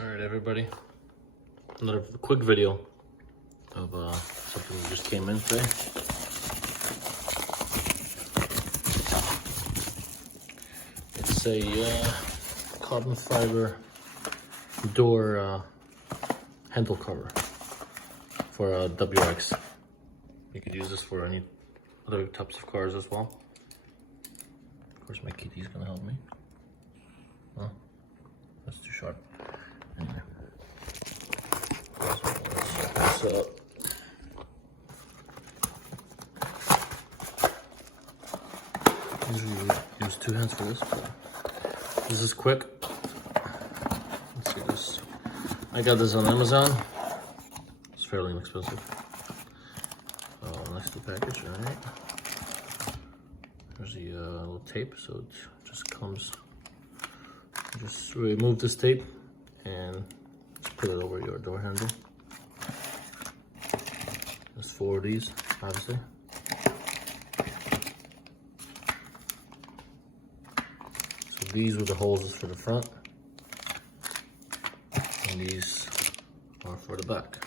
Alright everybody, another quick video of something that just came in today. It's a carbon fiber door handle cover for a WRX. You could use this for any other types of cars as well. Of course my kitty's gonna help me. Oh, that's too sharp. Anyway. So usually we use two hands for this. This is quick. Let's see this. I got this on Amazon. It's fairly inexpensive. Nice little package, alright. There's the little tape, so it just comes. Just remove this tape and just put it over your door handle. There's 4 of these, obviously. So these were the holes for the front, and these are for the back.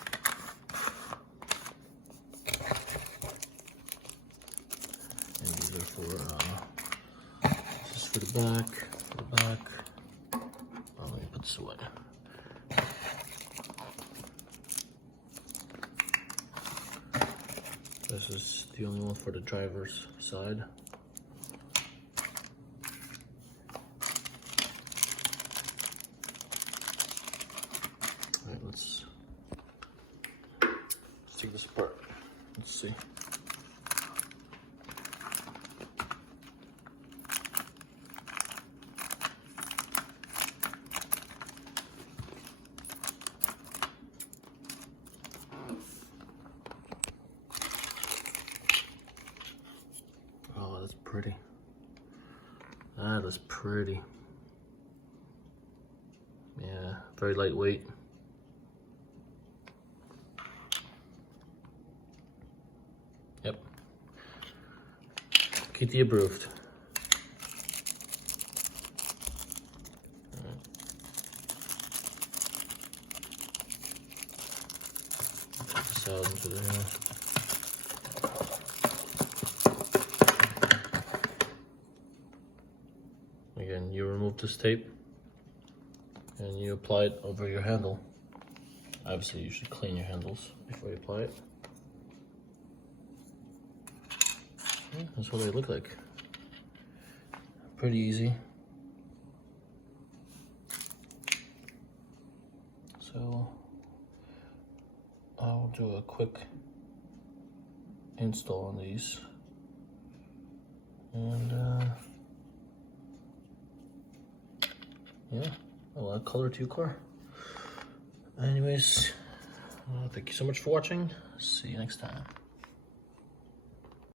And these are for this is for the back, Oh, let me put this away. This is the only one for the driver's side. Alright, let's take this apart. Let's see. Oh, that's pretty. That is pretty. Yeah, very lightweight. Yep. Kitty approved. Alright. Check this out into there. Again, you remove this tape and you apply it over your handle. Obviously, you should clean your handles before you apply it. Yeah, that's what they look like. Pretty easy. So, I'll do a quick install on these. And, yeah, I'll add color to your car. Anyways, thank you so much for watching. See you next time.